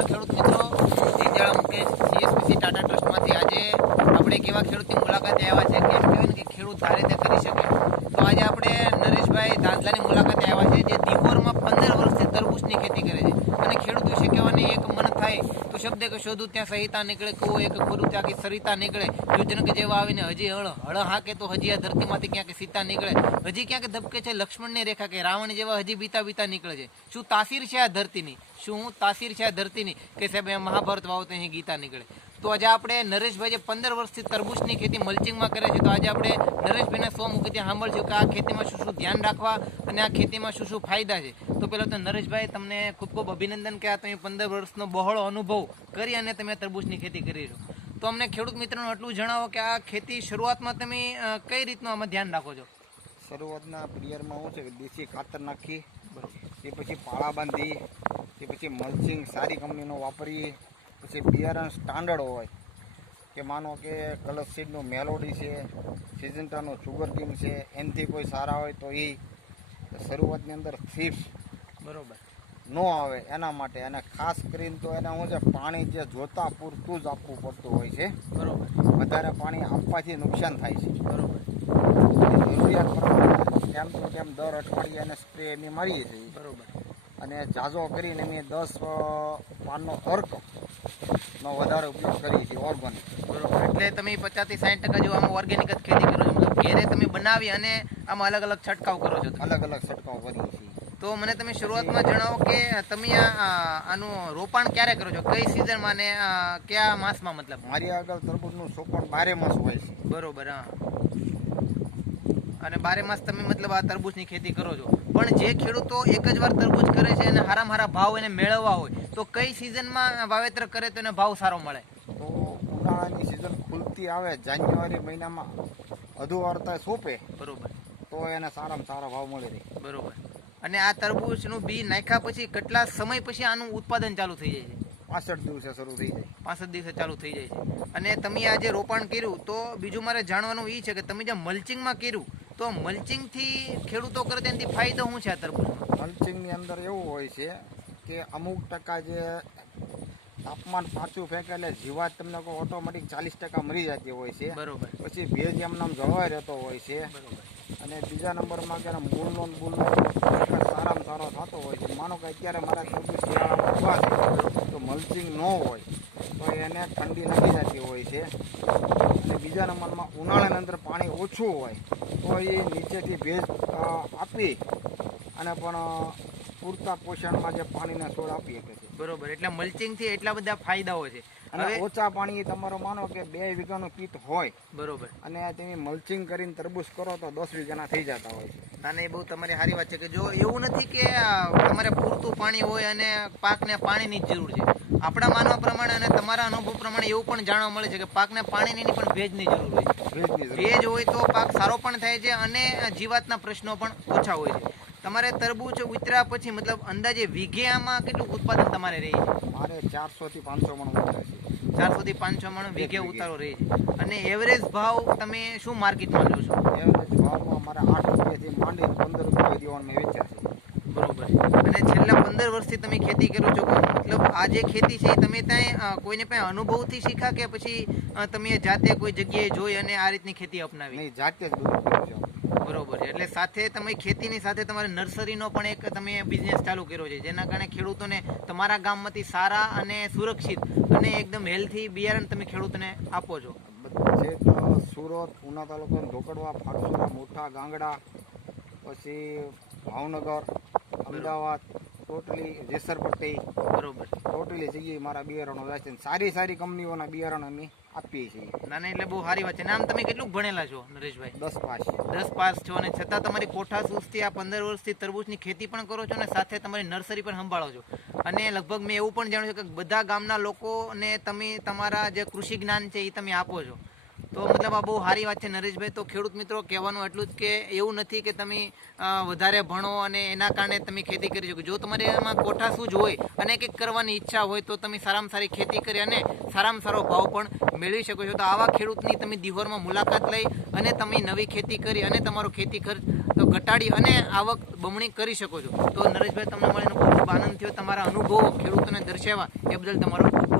નમસ્કાર ખેડૂત મિત્રો? જીંજાળા મુકેશ સીએસપીસી ટાટા ટ્રસ્ટમાંથી આજે આપણે એક એવા ખેડૂતની મુલાકાતે આવ્યા છે? કે કહેવાય કે ખેડૂત સારી રીતે કરી શકે. તો આજે આપણે નરેશભાઈ દાદલાની મુલાકાતે આવ્યા છે, જે દિહોરમાં પંદર વર્ષથી તરબૂચની ખેતી કરે છે અને ખેડૂત વિશે કહેવાની એક મન થાય તો શબ્દ કે શોધું ત્યાં સહિતા નીકળે, કુવો એક ખોરું ત્યાં કે સરિતા નીકળે. યુજનક જેવા આવીને હજી હળ હળ હાકે તો હજી આ ધરતીમાંથી ક્યાંક સીતા નીકળે. હજી ક્યાંક ધબકે છે લક્ષ્મણની રેખા કે રાવણ જેવા હજી બીતા બીતા નીકળે છે. શું તાસીર છે આ ધરતીની? શું તાસીર છે આ ધરતીની? કે સાહેબ મહાભારત વાવો તો અહીં ગીતા નીકળે. તો આજે આપણે નરેશભાઈ જે પંદર વર્ષથી તરબૂચની ખેતી મલ્ચિંગમાં કરે છે તો આજે આપણે નરેશભાઈના સો મુખેથી સાંભળશું કે આ ખેતીમાં શું શું ધ્યાન રાખવા અને આ ખેતીમાં શું શું ફાયદા છે. તો પહેલાં તો નરેશભાઈ, તમને ખૂબ ખૂબ અભિનંદન કે આ તમે પંદર વર્ષનો બહોળો અનુભવ કરી અને તમે તરબૂચની ખેતી કરી છો. તો અમને ખેડૂત મિત્રોને એટલું જણાવો કે આ ખેતી શરૂઆતમાં તમે કઈ રીતનું આમાં ધ્યાન રાખો છો? શરૂઆતના પિરિયડમાં શું છે કે દેશી ખાતર નાખી, એ પછી પાળા બાંધી એ પછી મલ્ચિંગ સારી કંપનીનો વાપરીએ પછી બિયારણ સ્ટાન્ડર્ડ હોય કે માનો કે કલર સીડનું મેલોડી છે સિજન્ટાનું સુગર કિંગ છે એનાથી કોઈ સારા હોય તો એ શરૂઆતની અંદર થીપ્સ બરાબર. ન આવે એના માટે. અને ખાસ કરીને તો એને શું છે પાણી જે જોતા પૂરતું જ આપવું પડતું હોય છે. બરાબર. વધારે પાણી આપવાથી નુકસાન થાય છે. બરાબર. જરૂરિયાત પ્રમાણે કેમ તો કેમ દર અઠવાડિયે એને સ્પ્રે એની મારીએ છીએ. બરોબર. અને ઝાઝો કરીને એની દસ પાનનો અર્ક નો વધારે ઉપયોગ કરીએ છીએ ઓર્ગોનિક બરોબર. એટલે તમે પચાસથી સાઠ ટકા જેવું આમાં ઓર્ગેનિક જ ખેતી કરો છો. મતલબ ઘેરે તમે બનાવી અને આમાં અલગ અલગ છંટકાવ કરો છો અલગ અલગ છંટકાવ કરીએ છીએ. તો મને તમે શરૂઆતમાં જણાવો કે તમે આ આ આનું રોપાણ ક્યારે કરો છો? કઈ સિઝનમાં ને કયા માસમાં મતલબ? મારી આગળ તરબૂજનું સોપણ બારે માસ હોય છે. બરોબર હા. અને બારે માસ તમે મતલબ આ તરબૂચની ખેતી કરો છો. પણ જે ખેડૂતો એક જ વાર તરબૂચ કરે છે અને હારામાં હારા ભાવ એને મેળવવા હોય તો કઈ સિઝનમાં વાવેતર કરે તો એને ભાવ સારો મળે? તો ઉનાળાની સિઝન ખુલતી આવે જાન્યુઆરી મહિનામાં અધુ વાર્તા સોંપે બરોબર. તો એને સારામાં સારા ભાવ મળે રહે. બરોબર. અને આ તરબૂચનું બી નાખ્યા પછી કેટલા સમય પછી આનું ઉત્પાદન ચાલુ થઈ જાય છે? પાસઠ દિવસે શરૂ થઈ જાય. પાંસઠ દિવસે ચાલુ થઈ જાય છે. અને તમે આ જે રોપાણ કર્યું તો બીજું મારે જાણવાનું એ છે કે તમે જે મલ્ચિંગમાં કર્યું તો મલ્ચિંગથી ખેડૂતો કરે તેનાથી ફાયદો શું છે આ તરબૂચમાં મલ્ચિંગની અંદર એવું હોય છે કે અમુક ટકા જે તાપમાન પાછું ફેંકે એટલે જીવાત તમને કોઈ ઓટોમેટિક ચાલીસ ટકા મરી જતી હોય છે. બરોબર. પછી ભેજ એમનામ જળવાઈ રહેતો હોય છે. અને બીજા નંબરમાં કે મૂળનો મૂળનો સારામાં સારો થતો હોય છે. માનો કે અત્યારે મારા ખેડૂત શિયાળામાં ઊભા છે તો મલ્ચિંગ ન હોય. તો એને ઠંડી નથી થતી હોય છે. અને બીજા નંબરમાં ઉનાળાની અંદર પાણી ઓછું હોય તો એ નીચેથી ભેજ આપી અને પણ પૂરતા પોષણમાં જે પાણીના છોડ આપી શકે છે. બરોબર એટલે મલ્ચિંગથી એટલા બધા ફાયદાઓ છે. અને ઓછા પાણી તમારો માનો કે બે વીઘાનું પીત હોય બરોબર. અને તમે મલ્ચિંગ કરીને તરબૂચ કરો તો દસ વીઘાના થઈ જતા હોય છે. અને એ બહુ તમારી સારી વાત છે કે જો એવું નથી કે તમારે પૂરતું પાણી હોય અને પાકને પાણીની જ જરૂર છે. આપણા માનવા પ્રમાણે અને તમારા અનુભવ પ્રમાણે એવું પણ જાણવા મળે છે કે પાકને પાણીની પણ ભેજની જરૂર હોય છે. ભેજ હોય તો પાક સારો પણ થાય છે અને જીવાતના પ્રશ્નો પણ ઓછા હોય છે. તમારે તરબૂચ ઉતર્યા પછી મતલબ અંદાજે વીઘે આમાં કેટલું ઉત્પાદન તમારે રહે છે? મારે ચારસો થી પાંચસો મણ વધારે છે. ચારસો થી પાંચસો મણ વીઘે. ઉતારો રહે છે. અને એવરેજ ભાવ તમે શું માર્કેટમાં લો છો? એવરેજ ભાવમાં મારે આઠ રૂપિયાથી માંડી પંદર રૂપિયા દેવાનું મેં વેચ્યા છે બરોબર. અને છેલ્લા પંદર વર્ષથી તમે ખેતી કરો છો મતલબ આ જે ખેતી છે તમે ત્યાં કોઈને પણ અનુભવથી શીખા કે પછી તમે જાતે કોઈ જગ્યાએ જોઈ અને આ રીતની ખેતી અપનાવી? નહીં જાતે જ બધું બરોબર એટલે સાથે તમે ખેતીની સાથે તમારે નર્સરીનો પણ એક તમે બિઝનેસ ચાલુ કર્યો છે, જેના કારણે ખેડૂતોને તમારા ગામમાંથી સારા અને સુરક્ષિત અને એકદમ હેલ્થી બિયારણ તમે ખેડૂતોને આપો છો. જે સુરત, ઉના તાલુકા ઢોકડવા ફાટસુરા મોટા ગાંગડા, પછી ભાવનગર, અમદાવાદ ટોટલી રેસરપટ્ટી બરોબર. ટોટલી જગ્યાએ મારા બિયારણો જાય છે સારી સારી કંપનીઓના બિયારણ અમે આપીએ છીએ. ના એટલે બહુ સારી વાત છે. નામ તમે કેટલું ભણેલા છો નરેશભાઈ? દસ પાસ. દસ પાસ છો અને છતાં તમારી કોઠાસ ઉસથી આ પંદર વર્ષથી તરબૂચની ખેતી પણ કરો છો અને સાથે તમારી નર્સરી પણ સંભાળો છો. અને લગભગ મેં એવું પણ જાણ્યું છે કે બધા ગામના લોકોને તમે તમારા જે કૃષિ જ્ઞાન છે એ તમે આપો છો. તો મતલબ આ બહુ સારી વાત છે નરેશભાઈ. તો ખેડૂત મિત્રો, કહેવાનું એટલું જ કે એવું નથી કે તમે વધારે ભણો અને એના કારણે તમે ખેતી કરી શકો. જો તમારે એમાં કોઠા જ હોય અને કંઈક કરવાની ઈચ્છા હોય તો તમે સારામાં સારી ખેતી કરી અને સારામાં સારો ભાવ પણ મેળવી શકો છો. તો આવા ખેડૂતની તમે દિહોરમાં મુલાકાત લઈ અને તમે નવી ખેતી કરી અને તમારો ખેતી ખર્ચ ઘટાડી અને આવક બમણી કરી શકો છો. તો નરેશભાઈ, તમને મળીને ખૂબ આનંદ થયો. તમારા અનુભવો ખેડૂતોને દર્શાવવા એ બદલ તમારો ખૂબ